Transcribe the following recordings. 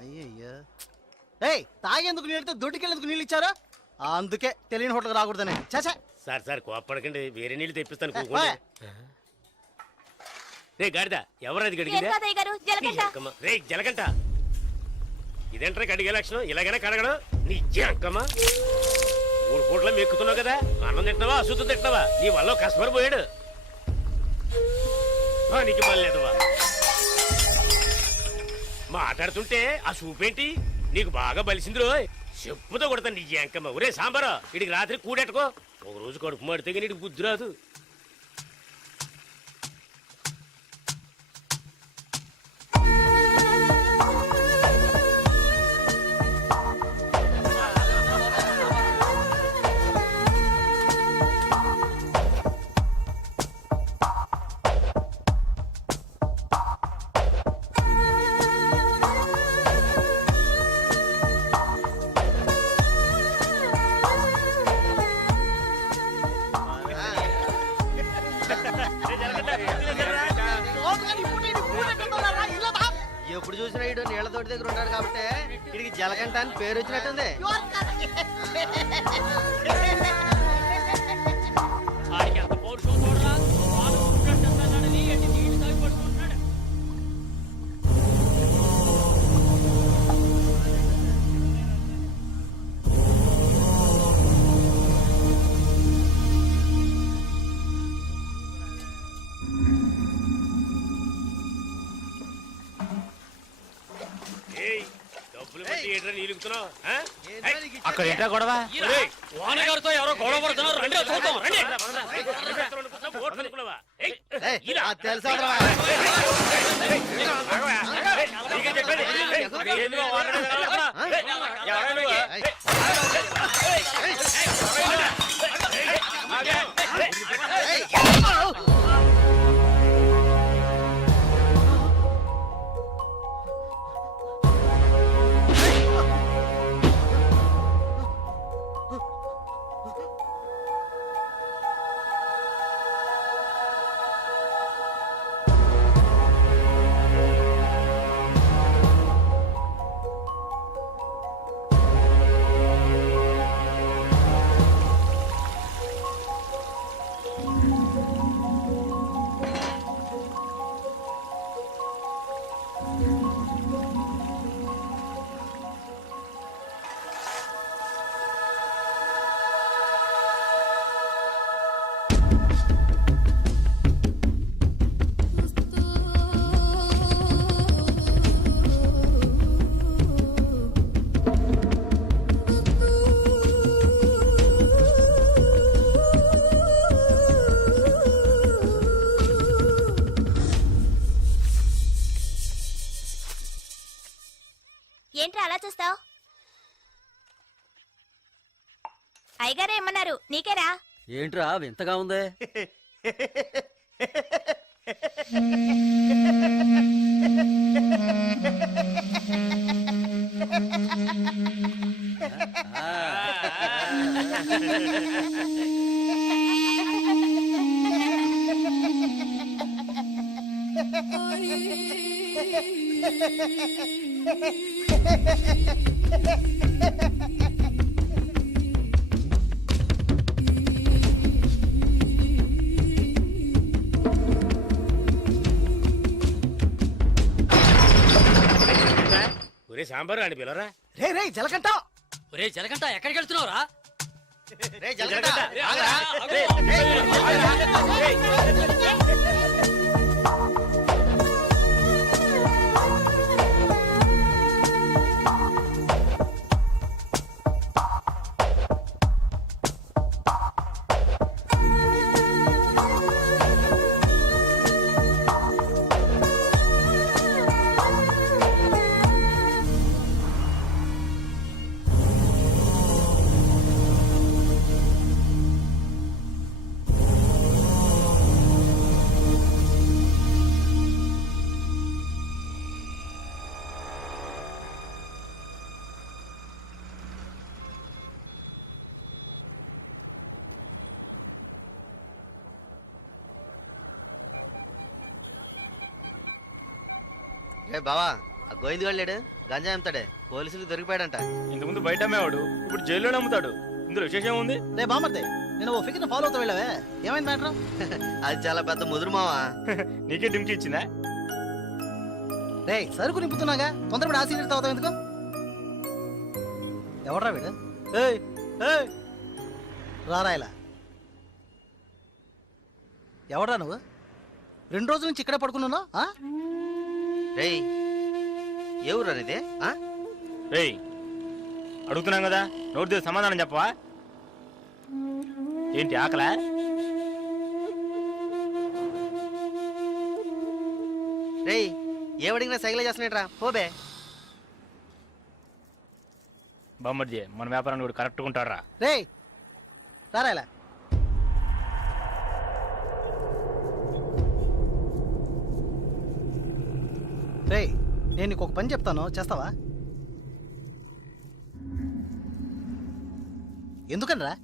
అయ్యయ్యా ఏయ్ తాగేందుకు నీళ్ళతో దొడ్డికెళ్ళేందుకు నీళ్ళు ఇచ్చారా అందుకే తెలియని హోటల్కి రాకూడదని చాచా సార్ సార్ కోప్పడకండి, వేరే నీళ్ళు తెప్పిస్తాను. రే గాడిద, ఎవరది గడిగిందా? రే జలగంట, ఇదేంట్రా కడిగే లక్షణం? ఇలాగైనా కడగడం నీ జంకమ్మా. 3 పూట్ల మెక్కుతున్నావు కదా, అన్నం తింటున్నావా అశుద్ధం తింటున్నావా? నీ వల్ల కస్టమర్ పోయాడు. నీకు మళ్ళేదవా మాట్లాడుతుంటే ఆ చూపేంటి? నీకు బాగా బలిసింది రో, చెప్పుతో కొడతాను నీ జంకమ్మ. ఒరే సాంబారా, ఇడికి రాత్రి కూడెట్టుకో. ఒక రోజు కడుపు మాడితే కానీ ఇడికి బుద్ధి రాదు. ఎప్పుడు చూసినా ఇడు నీళ్ల తోటి దగ్గర ఉంటాడు కాబట్టి ఇడికి జలకంట అని పేరు వచ్చినట్టుంది. అక్కడ ఏంటా గొడవ? గారితో ఎవరో గొడవ పడుతున్నారు, రండి చూద్దాం. తెలుసా ఏంట్రా అలా చూస్తావు? అయ్యగారే ఏమన్నారు? నీకేరా? ఏంట్రా వింతగా ఉంది? ఒరే సాంబారు అని పిలరా. రే రే జలకంట, ఒరే జలకంట ఎక్కడికి వెళ్తున్నావురా? రే బావా, ఆ గోవింద్ లేడు గంజా అమ్ముతాడే పోలీసులకు దొరికిపోయాడంట. ఇంతకుముందు బయట అమ్మేవాడు ఇప్పుడు జైల్లోనే అమ్ముతాడు. ఇందులో విశేషం ఏముంది? రే బామర్దే, నేను ఓ ఫిగర్ని ఫాలో అవుతా వెళ్ళావే, ఏమైంది మ్యాటర్? అది చాలా పెద్ద ముదురు మావా. నీకే డిమ్కి ఇచ్చిందా? రే సరుకు నింపుతున్నాగా, తొందరపడి ఆ సీనియర్ తాగుతావు ఎందుకు? ఎవడ్రా వీడు? ఏయ్ ఏయ్ రారా ఇలా. ఎవడ్రా నువ్వు? 2 రోజుల నుంచి ఇక్కడే పడుకున్నావు? రేయ్ ఏ ఊరు అనేది? రేయ్ అడుగుతున్నాం కదా, నోటి దగ్గర సమాధానం చెప్పవా? ఏంటి ఆకలా? రేయ్ ఏమడిగినా సైకిల్ చేస్తున్నాడ్రా, పోబే. బామ్మర్ది మన వ్యాపారాన్ని కూడా కరెక్ట్గా ఉంటారా? రే రారా ఇలా. రే నేను నీకు ఒక పని చెప్తాను, చేస్తావా? ఎందుకనరా?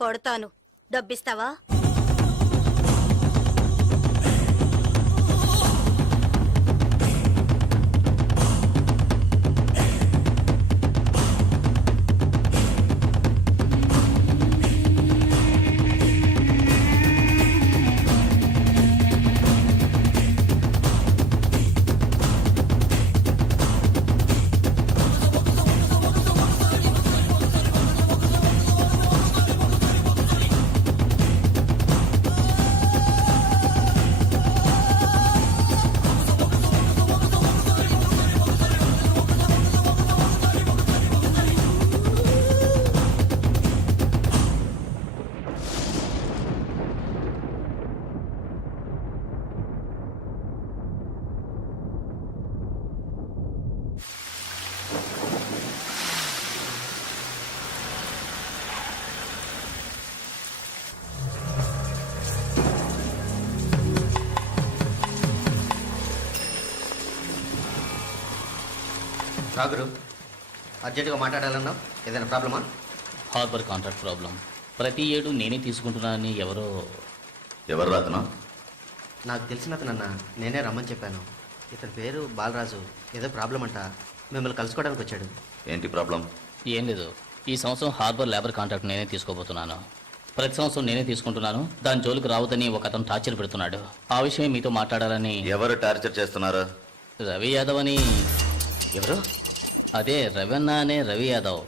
కొడతాను, డబ్బిస్తావా? రాగురు అర్జెంటుగా మాట్లాడాలన్నావు, ఏదైనా ప్రాబ్లమా? Harbour contract problem. ప్రతి ఏడు నేనే తీసుకుంటున్నానని ఎవరు రాతనా? నాకు తెలిసిన అతనన్న, నేనే రమ్మని చెప్పాను. ఇతని పేరు బాలరాజు. ఏదో ప్రాబ్లం అంట, మిమ్మల్ని కలుసుకోవడానికి వచ్చాడు. ఏంటి ప్రాబ్లం? ఏం లేదు, ఈ సంవత్సరం హార్బర్ లేబర్ కాంట్రాక్ట్ నేనే తీసుకోబోతున్నాను. ప్రతి సంవత్సరం నేనే తీసుకుంటున్నాను. దాని జోలికి రావద్దని ఒక అతను టార్చర్ పెడుతున్నాడు. ఆ విషయం మీతో మాట్లాడాలని. ఎవరు టార్చర్ చేస్తున్నారు? రవి యాదవ్ అని. ఎవరు? అదే రవణ అనే రవి యాదవ్.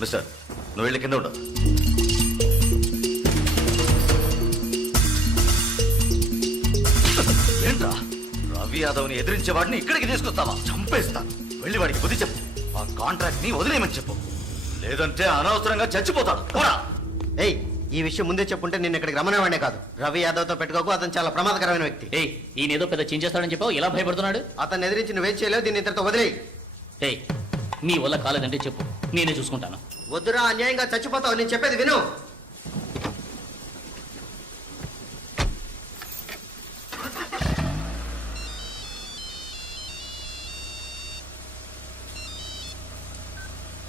మిస్టర్, నువ్వు వెళ్ళి కింద ఉండవు. ఏంట్రా, రవి యాదవ్ని ఎదిరించేవాడిని ఇక్కడికి తీసుకొస్తావా? చంపేస్తాను. వెళ్ళి వాడికి బుద్ధి చెప్పు. ఆ కాంట్రాక్ట్ ని వదిలేయమని చెప్పు, లేదంటే అనవసరంగా చచ్చిపోతాడు. పోరా. ఏయ్ ఈ విషయం ముందే చెప్పుంటే నేను ఇక్కడికి రమ్మనేవాడే కాదు. రవి యాదవ్తో పెట్టుకోకు, అతను చాలా ప్రమాదకరమైన వ్యక్తి. ఏయ్ ఈయన ఏదో పెద్ద చించేస్తాడని చెప్పావు, ఎలా భయపడుతున్నాడు? అతన్ని ఎదిరించి నువ్వేం చేయలేవు, దీన్ని ఇతరుతో వదిలేయి. ఏయ్ నీ వల్ల కాలేదంటే చెప్పు, నేనే చూసుకుంటాను. వద్దురా, అన్యాయంగా చచ్చిపోతావు. నేను చెప్పేది విను.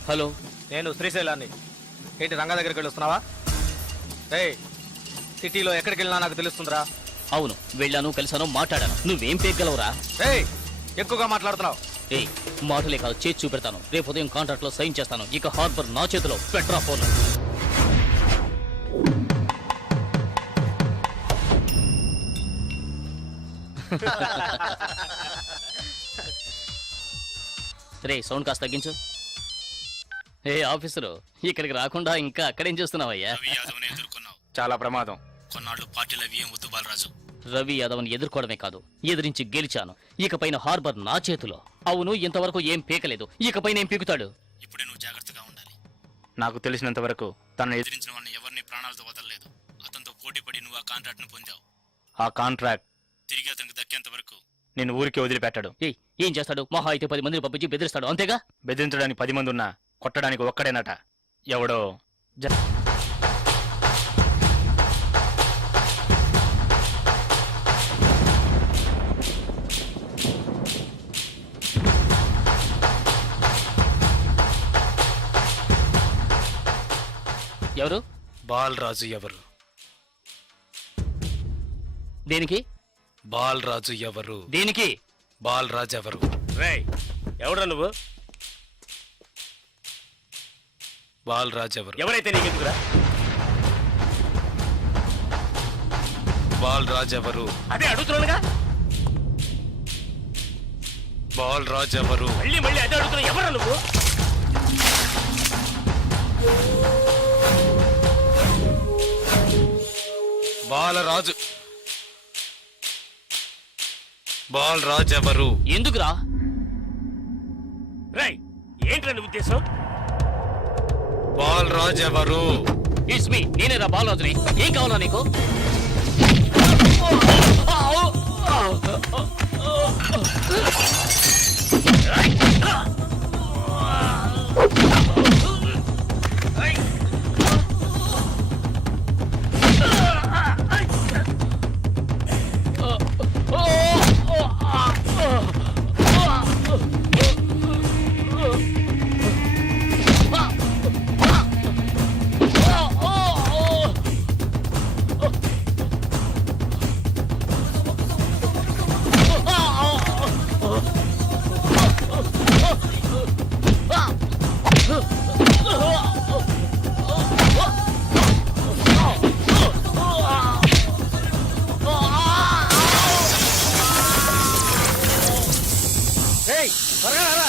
హలో, నేను శ్రీశైలాన్ని. ఏంటి రంగా దగ్గరికి వెళ్ళి వస్తున్నావా? సిటీలో ఎక్కడికి వెళ్ళినా నాకు తెలుస్తుందిరా. అవును వెళ్ళాను, కలిసాను, మాట్లాడాను. నువ్వేం పేగలవురా? ఎక్కువగా మాట్లాడుతున్నావు. ఏయ్ మాటలే కాదు, చేసి చూపెడతాను. రేపు ఉదయం కాంట్రాక్ట్ లో సైన్ చేస్తాను. ఇక హార్బర్ నా చేతిలో. Petra phone. రే సౌండ్ కాస్త తగ్గించు. ఏ ఆఫీసరు, ఇక్కడికి రాకుండా ఇంకా అక్కడేం చేస్తున్నావయ్యా? చాలా ప్రమాదం. కొన్నాళ్ళు పార్టీలు అవి ఏం వద్దు బాలరాజు. రవి యాదవ్ని ఎదుర్కోవడమే కాదు, ఎదిరించి గెలిచాను. ఇకపైన హార్బర్ నా చేతిలో. అవును, ఇంతవరకు ఏం పీకలేదు, ఇకపైన ఏం పీకుతాడు? ఇప్పుడే నువ్వు జాగ్రత్తగా ఉండాలి. నాకు తెలిసినంత వరకు తనను ఎదిరించిన వాడిని ఎవరిని ప్రాణాలతో వదలలేదు. అతనితో పోటీ పడి నువ్వు ఆ కాంట్రాక్ట్ ను పొందావు. ఆ కాంట్రాక్ట్ తిరిగి అతనికి దక్కేంత వరకు నేను ఊరికి వదిలిపెట్టాడు. ఏం చేస్తాడు? మహా అయితే 10 మందిని పంపించి బెదిరిస్తాడు, అంతేగా? బెదిరించడానికి 10 మంది ఉన్నా కొట్టడానికి ఒక్కడేనట. ఎవడో ఎవరు? బాలరాజు ఎవరు? దేనికి? బాలరాజు ఎవరు? దేనికి? బాలరాజు ఎవరు? రేయ్ ఎవడ్రా నువ్వు? బాలరాజు ఎవరు? ఎవరైతే నీకెందుకురా? బాలరాజు ఎవరు? అదే అడుగుతున్నానుగా. బాలరాజు ఎవరు? మళ్ళీ మళ్ళీ అదే అడుగుతున్నా. ఎవరా నువ్వు? బాలరాజు. బాలరాజు ఎవరు? ఎందుకురా? రేయ్ ఏంట్రా నీ ఉద్దేశం? బాలరాజు ఎవరు? ఇట్స్ మీ, నేనేరా బాలరాజుని. ఏం కావాలా నీకు? ఏయ్ త్వరగా రారా.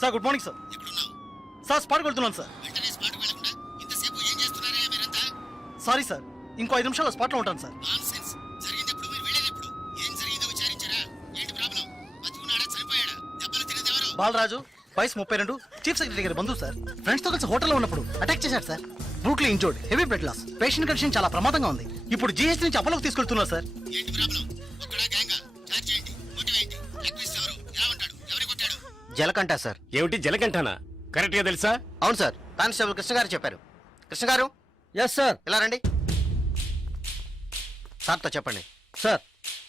Sir good morning sir. Sir స్పాట్కి వెళ్తున్నాను సార్. సారీ సార్, ఇంకో 5 నిమిషాల్లో స్పాట్లో ఉంటాను సార్. బాలరాజు వయసు 32, చీఫ్ సెక్రటరీ గారి బంధువు సార్. ఫ్రెండ్స్ తో కలిసి హోటల్లో ఉన్నప్పుడు అటాక్ చేశారు sir. Brutally injured, heavy blood loss. Patient condition చాలా ప్రమాదంగా ఉంది. ఇప్పుడు జీహెచ్ నుంచి అపోలోకి తీసుకెళ్తున్నారు సార్. జలకంట సార్. ఏమిటి జలకంఠానా? కరెక్ట్ గా తెలుసా? అవును సార్, కానిస్టేబుల్ కృష్ణ గారు చెప్పారు. కృష్ణ గారు ఎస్ సార్. ఇలా రండి. సార్తో చెప్పండి. సార్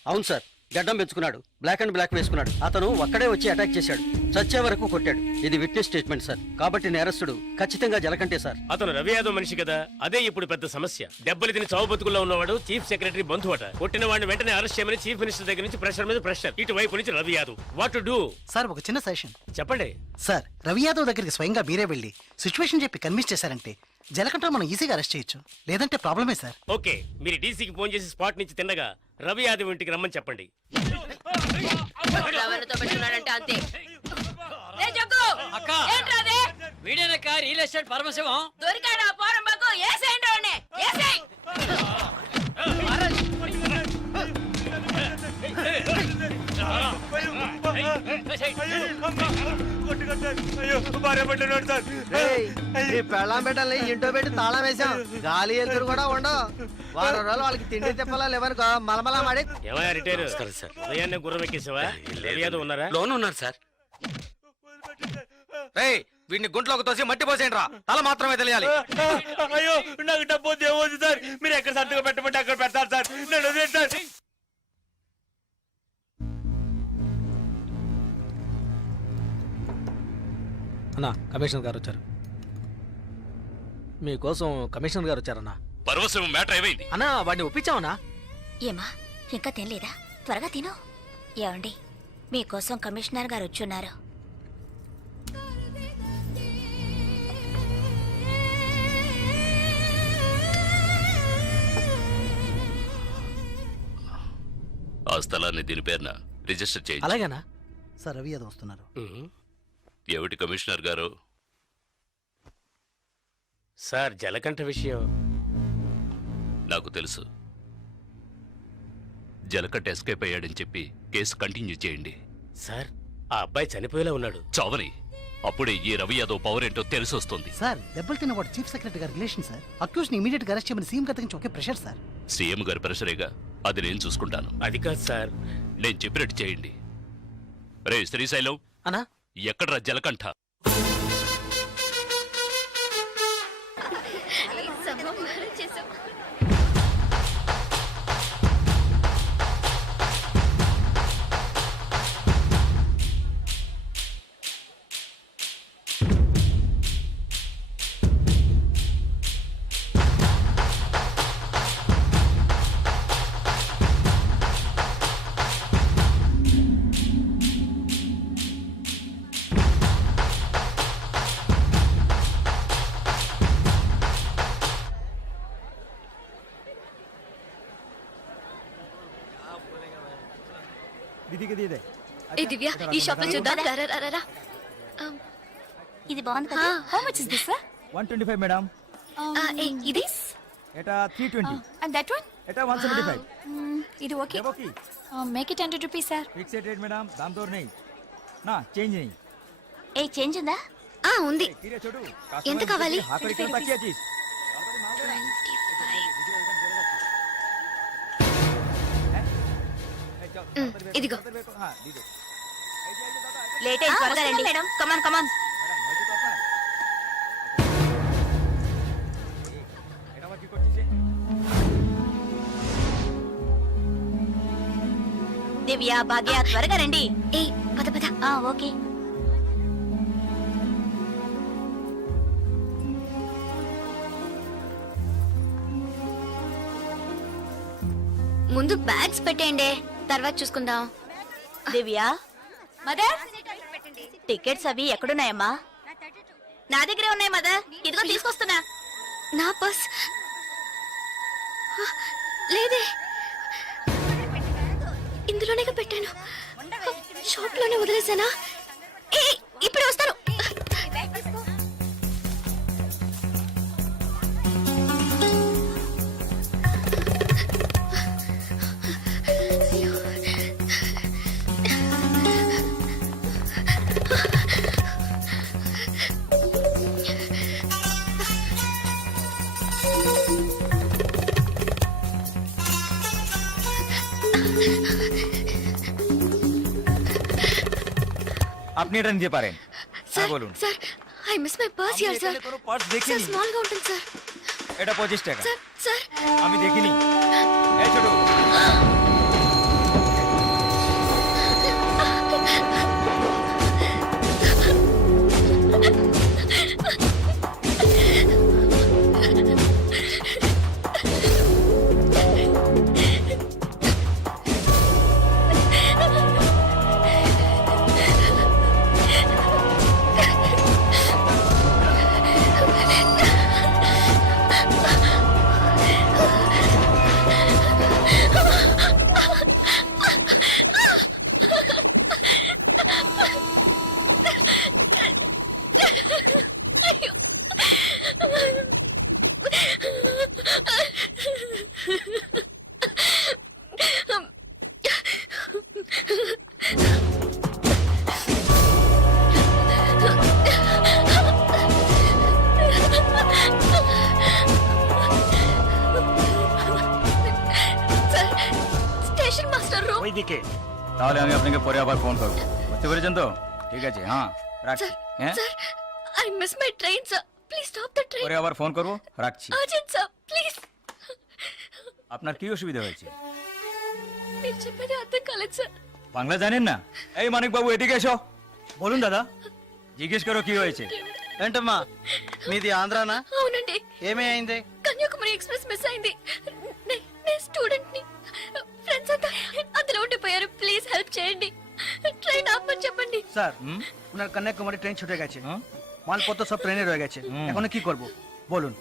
అవును సార్, గడ్డం పెంచుకున్నాడు, బ్లాక్ అండ్ బ్లాక్ వేసుకున్నాడు. అతను ఒక్కడే వచ్చి అటాక్ చేశాడు, చచ్చే వరకు కొట్టాడు. ఇది విట్నెస్ స్టేట్మెంట్ సార్, కాబట్టి నేరస్తుడు ఖచ్చితంగా జలకంటే సార్. అతను రవి యాదవ్ మనిషి కదా, అదే ఇప్పుడు పెద్ద సమస్య. దెబ్బలు తిని చావు బతుకుల్లో ఉన్నవాడు చీఫ్ సెక్రటరీ బంధువు అట. కొట్టిన వాడిని వెంటనే అరెస్ట్ చేయమని చీఫ్ మినిస్టర్ దగ్గర నుంచి ప్రెషర్ మీద ప్రెషర్. ఇటువైపు నుంచి Ravi Yadav. What to do? Sir ఒక చిన్న సజెషన్ చెప్పండి. సార్, రవి యాదవ్ దగ్గరికి స్వయంగా మీరే వెళ్ళి సిచ్యువేషన్ చెప్పి కన్విన్స్ చేశారంటే జలకంట మనం ఈజీగా అరెస్ట్ చేయొచ్చు. లేదంటే ప్రాబ్లమే సార్. ఓకే, మీరు డీసీకి ఫోన్ చేసి స్పాట్ నుంచి తిన్నగా రవి యాదవ్ ఇంటికి రమ్మని చెప్పండి. అంతే. అక్క వీడేనక్క రియల్ ఎస్టేట్ పరమశివం. దొరికాడా పోరం బాకు ఏసేయండి వాడిని. ఏసేయ్. పెళ్ళాం పెట్టాలి, ఇంటో పెట్టి తాళం వేసాం. గాలి ఎదురు కూడా ఉండవు. వారం రోజులు వాళ్ళకి తిండి తిప్పలా లేవనుకో మలమలా మాడి. ఏమయ్యా రిటైర్? సార్ ఉదయాన్నే గుర్రం ఎక్కేసావా? రవి యాదవ్ ఉన్నారా? లోన్ ఉన్నారు సార్. వీడిని గుంట్లోకి తోసి మట్టి పోసేయండి రా, తల మాత్రమే తెలియాలి. అయ్యో నాకు డబ్బు దేవద్దు సార్, మీరు ఎక్కడ సర్దుగా పెట్టమంటే అక్కడ పెడతారు సార్. నేను వదిలేండి సార్. అన్నా కమిషనర్ గారు వచ్చారు. మీకోసం కమిషనర్ గారు వచ్చారన్నా. పరవశం మ్యాటర్ ఏమైంది? అన్నా వాడిని ఒప్పించావనా? ఏమా ఇంకా తినలేదా? త్వరగా తిను. ఏమండి మీకోసం కమిషనర్ గారు వచ్చున్నారు. ఆ స్థలాన్ని దీని పేరున రిజిస్టర్ చేయండి. అలాగేనా సార్? రవి యాదవ్ వస్తున్నారు. ఏమిటి కమిషనర్ గారు? సార్ జలకంఠ విషయం నాకు తెలుసు. జలకట్ ఎస్కేప్ అయ్యాడని చెప్పి కేసు కంటిన్యూ చేయండి. సార్ ఆ అబ్బాయి చనిపోయేలా ఉన్నాడు. చావని అప్పుడే ఈ రవి యాదవ్ పవర్ ఏంటో తెలిసి వస్తుంది. సార్ దెబ్బలు తిన్న వాడు చీఫ్ సెక్రటరీ గారి రిలేషన్ సార్. అక్యూజ్ ని ఇమీడియట్ గా అరెస్ట్ చేయమని సీఎం గారి నుంచి ఒకే ప్రెషర్ సార్. సీఎం గారి ప్రెషరేగా, అది నేను చూసుకుంటాను. అది కాదు సార్. నేను చెప్పినట్టు చేయండి. రే శ్రీశైలం, అన్నా ఎక్కడ్రా జలకంఠ? ఏ దివ్య ఈ షాప్ లో చూద్దాం. ఇది బాగుంది కదా? How much is this sir? 125 madam. ఇది ఎటా 320. అండ్ దట్ వన్ ఎటా 175. ఇది okay. Okay make it 100 rupees sir. Fixed rate madam, దామ్ తోర్ नहीं నా చేంజ్ नहीं. ఏ చేంజ్ ఉందా? ఉంది. తీరే చూడు. ఎంత కావాలి? హాకరి కిలో తక్కువ చీజ్. ఇదిగో. లేట్ అయ్యి త్వరగా రండి మేడం. కమాన్ కమాన్. దివ్య భాగ్య త్వరగా రండి. ఏ పద పద. ఓకే. ముందు బ్యాగ్స్ పెట్టేయండి, తర్వాత చూసుకుందాం. దివ్య మదర్ టికెట్స్ అవి ఎక్కడున్నాయమ్మా? నా దగ్గరే ఉన్నాయి మదర్. ఇదిగో తీసుకొస్తున్నా. నా పర్స్ లేదే, ఇందులోనే పెట్టాను. షాప్ లోనే వదిలేసానా? ఏ ఇప్పుడు వస్తాను. আপনি এটা নিতে পারেন। স্যার বলুন। Sir I miss my purse here sir. Purse sir দেখিনি। স্মল గా ఉంటుంది স্যার। এটা 25 টাকা। স্যার স্যার আমি দেখিনি। এই ছোট। স্টেশন মাস্টার রুম ওইদিকে। তাহলে আমি আপনাকে পরে আবার ফোন করব। বুঝতে পেরেছেন তো? ঠিক আছে, হ্যাঁ রাখছি। হ্যাঁ sir I miss my train sir, please stop the train. পরে আবার ফোন করব, রাখছি। Urgent sir please. আপনার কি অসুবিধা হয়েছে? మీరు చెప్పేది అర్థం కాలేదు సార్। বাংলা জানেন না? এই মানিক বাবু এদিকে এসো। বলুন দাদা। জিজ্ঞেস করো কি হয়েছে। ఏంటమ్మా మీది ఆంధ్రానా? అవునండి, ఏమీ అయింది? కన్యాకుమారి ఎక్స్ప్రెస్ మిస్ అయింది. నేను స్టూడెంట్ ని, ఫ్రెండ్స్ అంతా అందులో ఉండిపోయారు. ప్లీజ్ హెల్ప్ చేయండి, ট্রেন ఆపమని చెప్పండి. স্যার ওনার কন্যাকুমারী ট্রেন ছুটে গেছে, মালপত্র সব ট্রেনে রয়ে গেছে, এখন কি করব বলুন?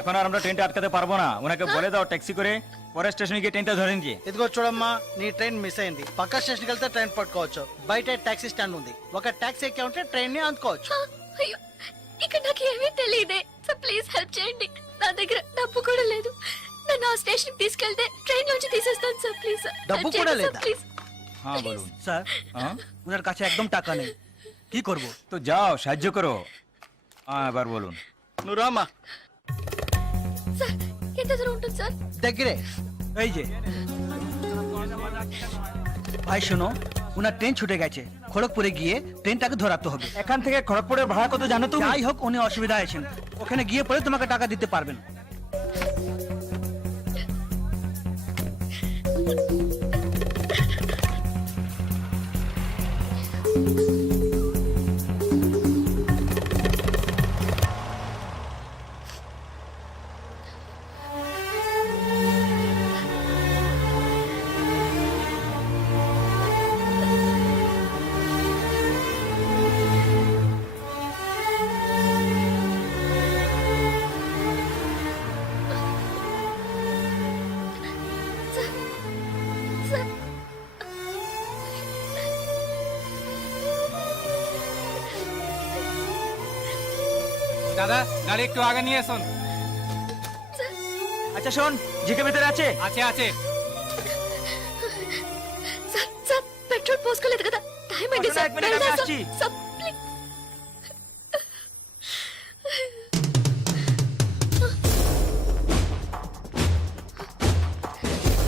এখন আর আমরা ট্রেনটা আটকাতে পারবো না, ওনাকে বলে দাও ট্যাক্সি করে পরের স্টেশনে গিয়ে ট্রেনটা ধরে নিয়ে। ఇదిగో చూడమ్మా, నీ ట్రైన్ మిస్ అయింది. పక్క స్టేషన్కి వెళ్తే ట్రైన్ పట్టుకోవచ్చు. బయట టాక్సీ స్టాండ్ ఉంది, ఒక టాక్సీ ఎక్కి ఉంటే ట్రైన్ ని అందుకోవచ్చు. అయ్యో, ఇక్కడ నాకు ఏమీ తెలియదే. సో ప్లీజ్ హెల్ప్ చేయండి. నా దగ్గర డబ్బు కూడా లేదు. నన్ను ఆ స్టేషన్ కి తీసుకెళ్తే ట్రైన్ నుంచి తీసేస్తాను సార్. ప్లీజ్ సార్, డబ్బు కూడా లేదా? ప్లీజ్. হ্যাঁ বলুন। স্যার হ্যাঁ ওনার কাছে একদম টাকা নেই, কি করব? তো যাও সাহায্য করো। হ্যাঁ এবার বলুন। నువ్వు రామ్మా, సార్ ఎంత దూరం ఉంటుంది సార్? దగ్గరే। এই যে ভাই শোনো, ওনার ট্রেন ছুটে গেছে, খড়গপুরে গিয়ে ট্রেনটাকে ধরাতে হবে। এখান থেকে খড়গপুরের ভাড়া কত জানো তুমি? যাই হোক, উনি অসুবিধা আছেন, ওখানে গিয়ে পরে তোমাকে টাকা দিতে পারবেন। సార్ দাদা গাড়ি একটু আগে নিয়ে আসুন। আচ্ছা শোন, জিকে ভিতরে আছে? আছে আছে। సార్ సార్ పెట్రోల్ పోసుకోలేదు కదా, టైం అయింది సార్. ఒక మినిట్, వెళ్దాం సార్. వచ్చి. Sir, please.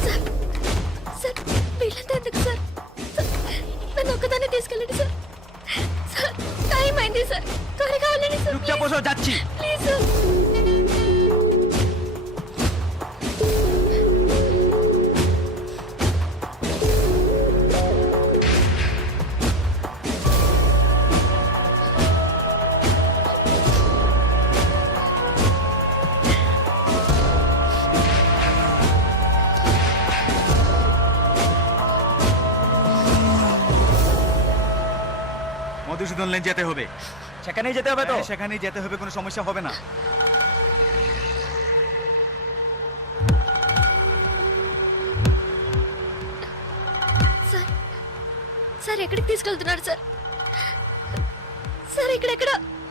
సార్, సార్, వీళ్ళంతా ఎందుకు సార్? సార్, నన్ను ఒక్కదాన్ని తీసుకెళ్ళండి సార్. సార్, టైం అయింది సార్, త్వరగా వెళ్ళండి సార్. চুপচাপ বসো, যাচ্ছি। Please sir. মধুসূদন লেন যেতে হবে। সেখানেই যেতে হবে তো? হ্যাঁ, সেখানেই যেতে হবে, কোনো সমস্যা হবে না। సార్, సార్ ఎక్కడికి తీసుకెళ్తున్నారు సార్? సార్ ఇక్కడెక్కడ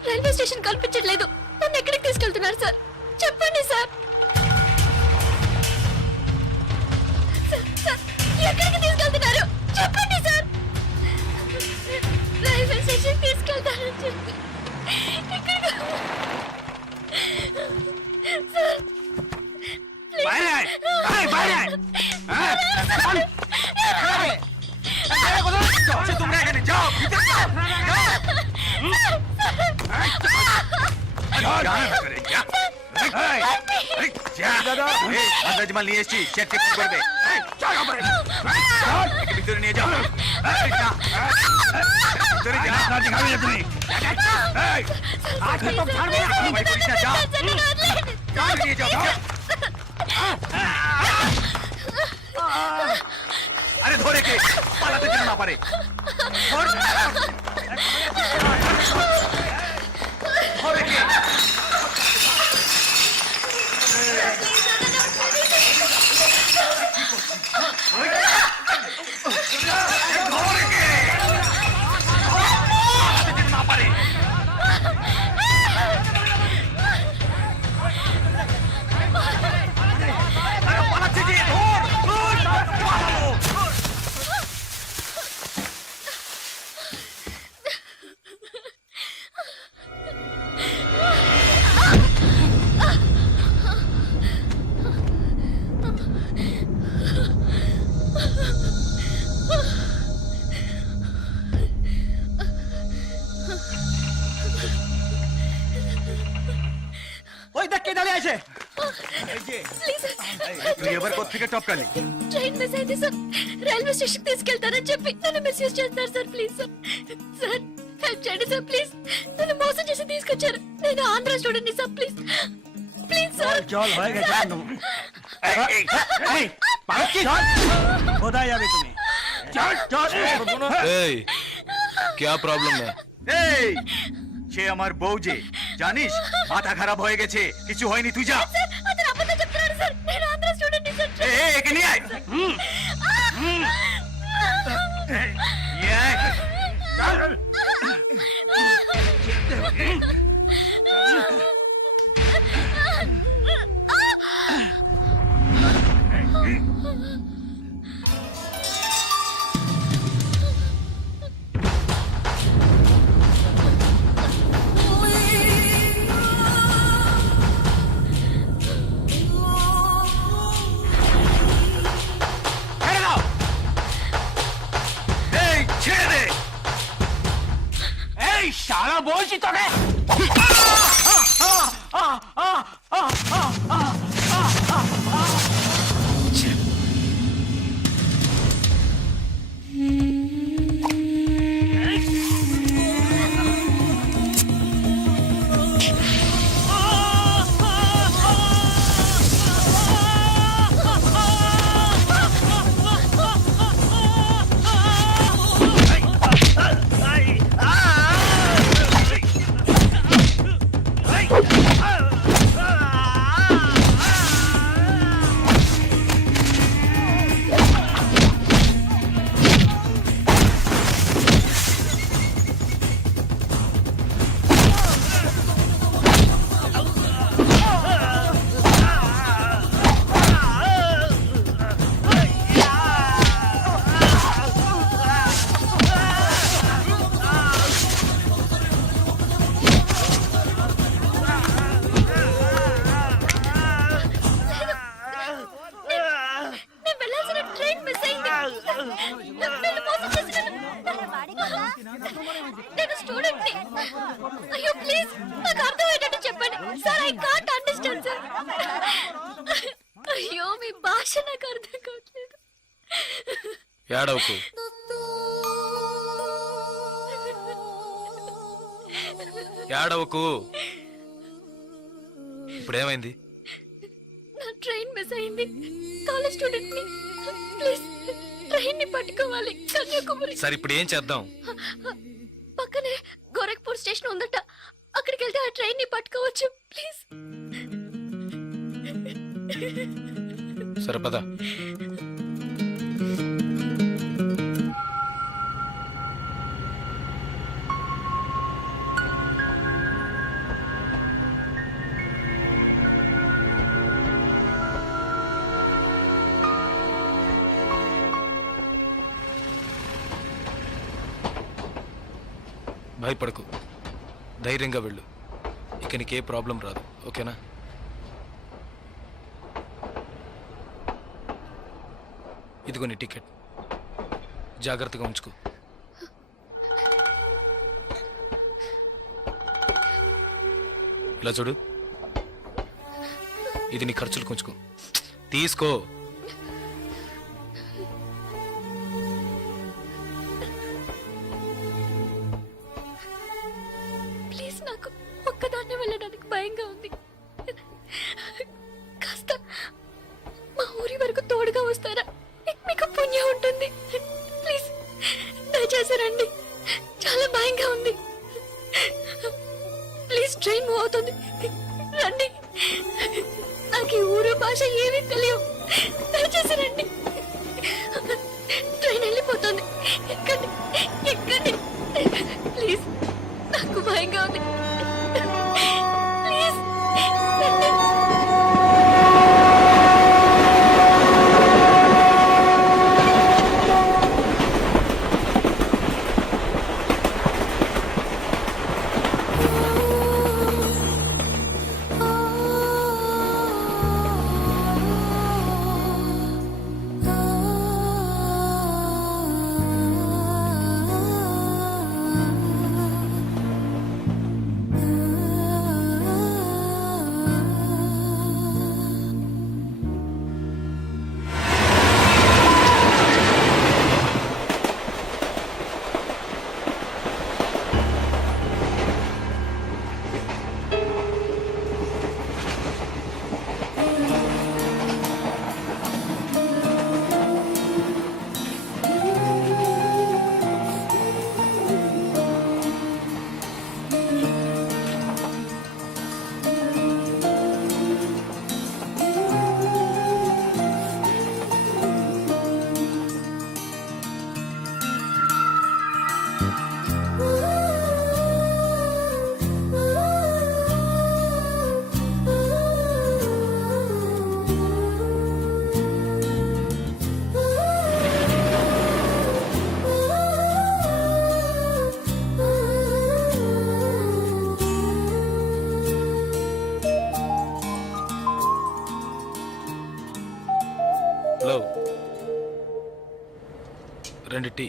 రైల్వే స్టేషన్ కనిపించట్లేదు. నన్ను ఎక్కడికి తీసుకెళ్తున్నారు సార్? చెప్పండి సార్. సార్, సార్, ఎక్కడికి తీసుకెళ్తున్నారు? చెప్పండి సార్. రైల్వే స్టేషన్ తీసుకెళ్తారని చెప్పి ఎక్కడికి? సార్, বাইরে আয়, আয়, বাইরে আয়। হ্যাঁ, চল। আরে, কোথায় যাচ্ছ? তোমরা এখানে যাও, ভিতরে যাও, যাও। যাও না করে, যা। এই, এই, যা। এই, মাদ্রাজ মাল নিয়ে এসেছি, চেক চেক করবে। এই, চল, ওপরে। এই, চল, একে ভিতরে নিয়ে যাও। এই, যা। ভিতরে যা। না দিখাবি না তুমি। এই, আজকে তো ছাড়বে না। ভাই করিস না, যা। চল, নিয়ে যাও, যাও। আরে ধরে কে পালাতে যেন না পারে। ধরে কে? ধরে কে? পালাতে যেন না পারে। আরে পালাচ্ছে যে, ধর, ধর, পালালো। ওই দেখ কে দাঁড়িয়ে আছে। Please sir. তুই এবার কোত্থেকে টপকালি? ట్రైన్ మిస్ అయింది సార్. రైల్వే స్టేషన్ తీసుకెళ్తారని చెప్పి నన్ను మిస్యూజ్ చేస్తారు sir. Please sir. Sir, help చేయండి సార్ ప్లీజ్. నన్ను మోసం చేసి తీసుకొచ్చారు. నేను Andhra student sir please please sir. क्या प्रॉब्लम है? সে আমার বউ যে জানিস মাথা খারাপ হয়ে গেছে কিছু হয়নি তুই যা సార్ అతను అబద్ధం చెప్తున్నాడు సార్. నేను ఆంధ్ర స్టూడెంట్ సార్. একে নিয়ে আয় নিয়ে আয় ছেড়ে দাও এই ছেড়ে দে এই শালা বলছি তোকে నేను వెళ్ళాల్సిన ట్రైన్ మిస్ అయింది. నన్ను మోసం చేసి నేను స్టూడెంట్ ని. అయ్యో ప్లీజ్ నాకు అర్థమయ్యేటట్టు చెప్పండి sir. I can't understand sir. అయ్యో మీ భాష నాకు అర్థం కావట్లేదు. ఏడవకు ఏడవకు ఇప్పుడేమైంది నా ట్రైన్ మిస్ అయింది. కాలేజ్ స్టూడెంట్ ని. ప్లీజ్ ట్రైన్ ని పట్టుకోవాలి కన్యాకుమారి. సరే ఇప్పుడు ఏం చేద్దాం పక్కనే గోరఖ్పూర్ స్టేషన్ ఉందట. అక్కడికి వెళ్తే ఆ ట్రైన్ ని పట్టుకోవచ్చు ప్లీజ్. సరే పద భయపడకు ధైర్యంగా వెళ్ళు ఇక నీకే ప్రాబ్లం రాదు ఓకేనా ఇదిగో నీ టికెట్ జాగ్రత్తగా ఉంచుకో ఇలా చూడు ఇది నీ ఖర్చులు కొంచుకో తీసుకో ప్లీజ్ నాకు ఒక్కదాన్నే వెళ్ళడానికి భయంగా ఉంది. కాస్త మా ఊరి వరకు తోడుగా వస్తారా? మీకు పుణ్యం ఉంటుంది. ప్లీజ్ దయచేసి రండి. చాలా భయంగా ఉంది. ప్లీజ్ ట్రైన్ మూవ్ అవుతుంది. రండి. నాకు ఈ ఊరు భాష ఏమీ తెలియవు. దయచేసి రండి. ట్రైన్ వెళ్ళిపోతుంది. ఎక్కండి ఎక్కండి ప్లీజ్. నాకు భయంగా ఉంది. ప్లీజ్ రండి. 2 టీ.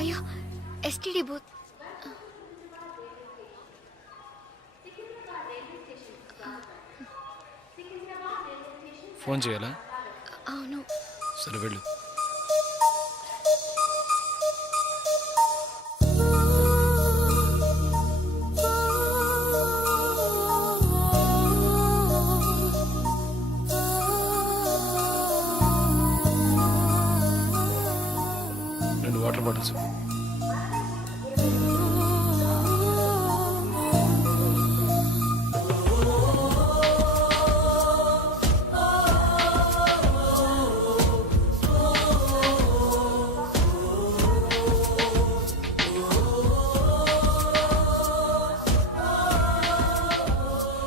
అయ్యో ఎస్టీడీ బూత్. ఫోన్ చేయాలా? అవును. సరే వెళ్ళు. Water bottles.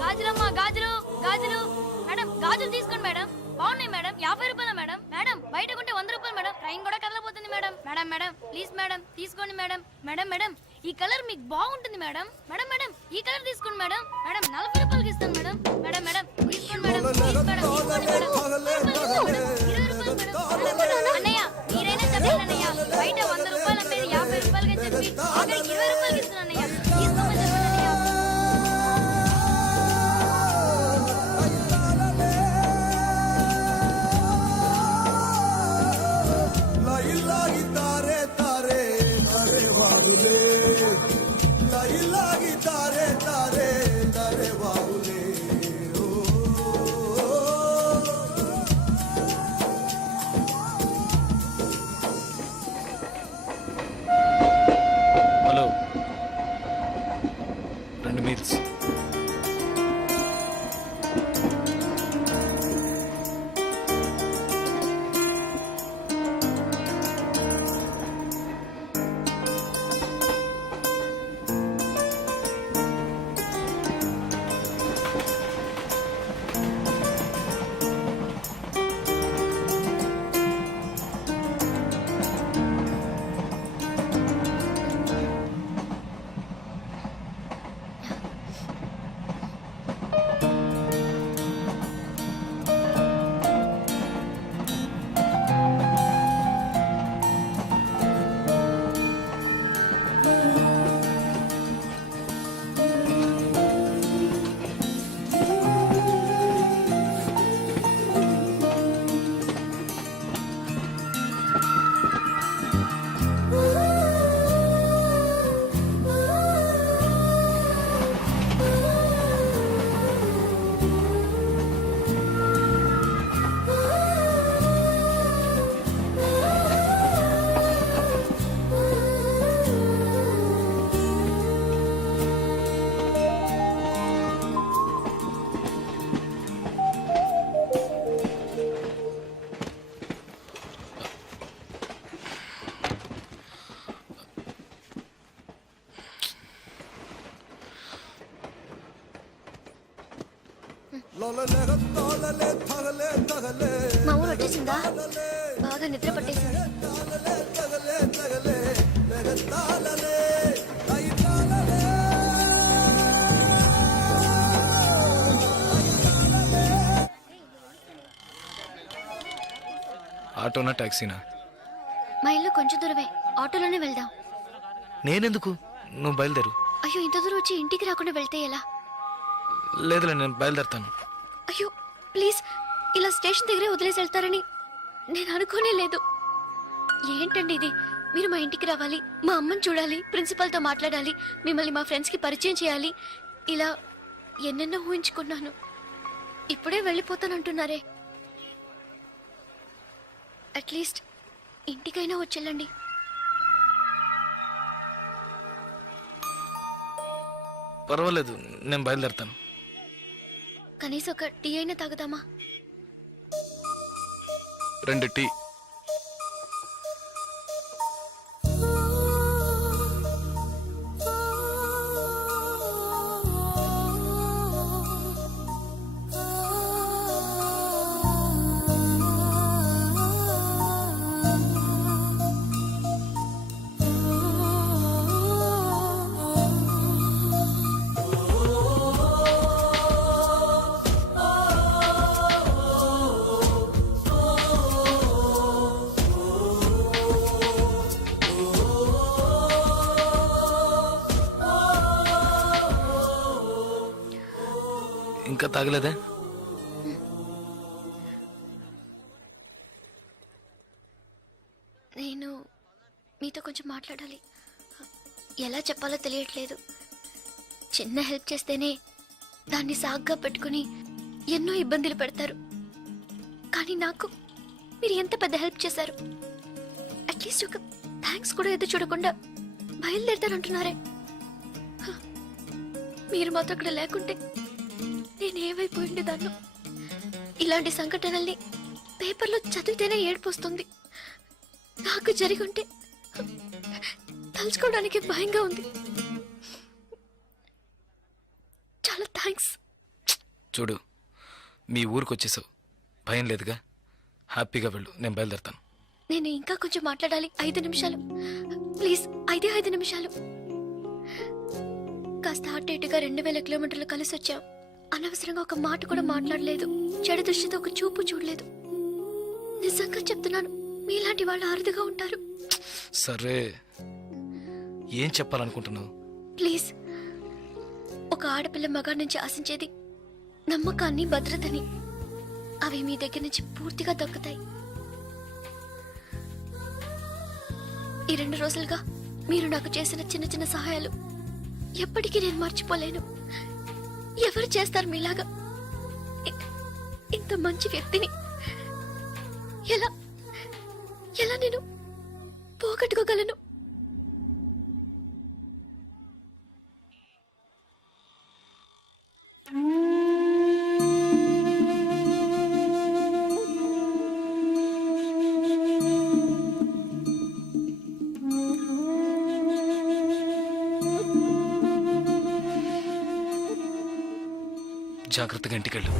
గాజులమ్మా, గాజులు గాజులు. మేడం గాజులు తీసుకోండి మేడం. బాగున్నాయి మేడం. 50 రూపాయలు మేడం. మేడం బయట కొంటే 100 రూపాయలు మేడం. ట్రైన్ కూడా కదలబోతుంది madam. Madam madam please madam తీసుకోండి మేడం. మేడం మేడం ఈ కలర్ మీకు బాగుంటుంది మేడం. మేడం మేడం ఈ కలర్ తీసుకోండి మేడం. మేడం 40 రూపాయలకి ఇస్తాను మేడం. మేడం మేడం తీసుకోండి మేడం. ప్లీజ్ మేడం తీసుకోండి మేడం. 20 రూపాయలు మేడం. మేడం అన్నయ్య మీరైనా చెప్పండి అన్నయ్య. బయట 100 రూపాయలు అమ్మేది 50 రూపాయలకి చెప్పి ఆఖరికి 20 రూపాయలకి ఇస్తున్నాను అన్నయ్య. తీసుకోమని చెప్పండి అన్నయ్య. Hello, 2 meals. మా ఊరు వచ్చేసిందా? బాగా నిద్ర పట్టేసింది. ఆటోనా టాక్సీనా? మా ఇల్లు కొంచెం దూరమే. ఆటోలోనే వెళ్దాం. నేనెందుకు? నువ్వు బయలుదేరు. అయ్యో ఇంత దూరం వచ్చి ఇంటికి రాకుండా వెళ్తే ఎలా? లేదులే, నేను బయలుదేరుతాను. అయ్యో ప్లీజ్, ఇలా స్టేషన్ దగ్గరే వదిలేసి వెళ్తారని నేను అనుకోనే లేదు. ఏంటండి ఇది? మీరు మా ఇంటికి రావాలి, మా అమ్మని చూడాలి, ప్రిన్సిపల్తో మాట్లాడాలి, మిమ్మల్ని మా ఫ్రెండ్స్కి పరిచయం చేయాలి, ఇలా ఎన్నెన్నో ఊహించుకున్నాను. ఇప్పుడే వెళ్ళిపోతానంటున్నారే. అట్లీస్ట్ ఇంటికైనా వచ్చేళ్ళండి. పర్వాలేదు, నేను బయలుదేరుతాను. కనీసం ఒక టీ అయినా తాగుదామా? 2 టీ. ఇంకా తాగలేదే? నేను మీతో కొంచెం మాట్లాడాలి. ఎలా చెప్పాలో తెలియట్లేదు. చిన్న హెల్ప్ చేస్తేనే దాన్ని సాగ్గా పెట్టుకుని ఎన్నో ఇబ్బందులు పెడతారు. కానీ నాకు మీరు ఎంత పెద్ద హెల్ప్ చేశారు. అట్లీస్ట్ ఒక థ్యాంక్స్ కూడా ఎదురు చూడకుండా బయలుదేరతారంటున్నారే. మీరు మాతో అక్కడ లేకుంటే నేనేమైపోయి ఉండేదాన్ని. ఇలాంటి సంఘటనల్ని పేపర్లో చదివితేనే ఏడుపు వస్తుంది. నాకు జరిగి ఉంటే తలుచుకోవడానికి భయంగా ఉంది. చాలా థ్యాంక్స్. చూడు, మీ ఊరికి వచ్చేసావు, భయం లేదుగా. హ్యాపీగా వెళ్ళు, నేను బయలుదేరుతాను. నేను ఇంకా కొంచెం మాట్లాడాలి. 5 నిమిషాలు ప్లీజ్. 5 నిమిషాలు. కాస్త అటు ఇటుగా 2000 కిలోమీటర్లు కలిసి వచ్చాం. అనవసరంగా ఒక మాట కూడా మాట్లాడలేదు. చెడు దృష్టితో ఒక చూపు చూడలేదు. నిజంగా చెప్తున్నాను, మీలాంటి వాళ్ళు అరుదుగా ఉంటారు. సరే, ఏం చెప్పాలనుకుంటున్నావు? ప్లీజ్. ఒక ఆడపిల్ల మగాడి నుంచి ఆశించేది నమ్మకాన్ని, భద్రతని. అవి మీ దగ్గర నుంచి పూర్తిగా దక్కుతాయి. ఈ 2 రోజులుగా మీరు నాకు చేసిన చిన్న చిన్న సహాయాలు ఎప్పటికీ నేను మర్చిపోలేను. ఎవరు చేస్తారు మీలాగా? ఇంత మంచి వ్యక్తిని ఎలా ఎలా నేను పోగొట్టుకోగలను? జాగ్రత్తగా ఇంటికెళ్ళు.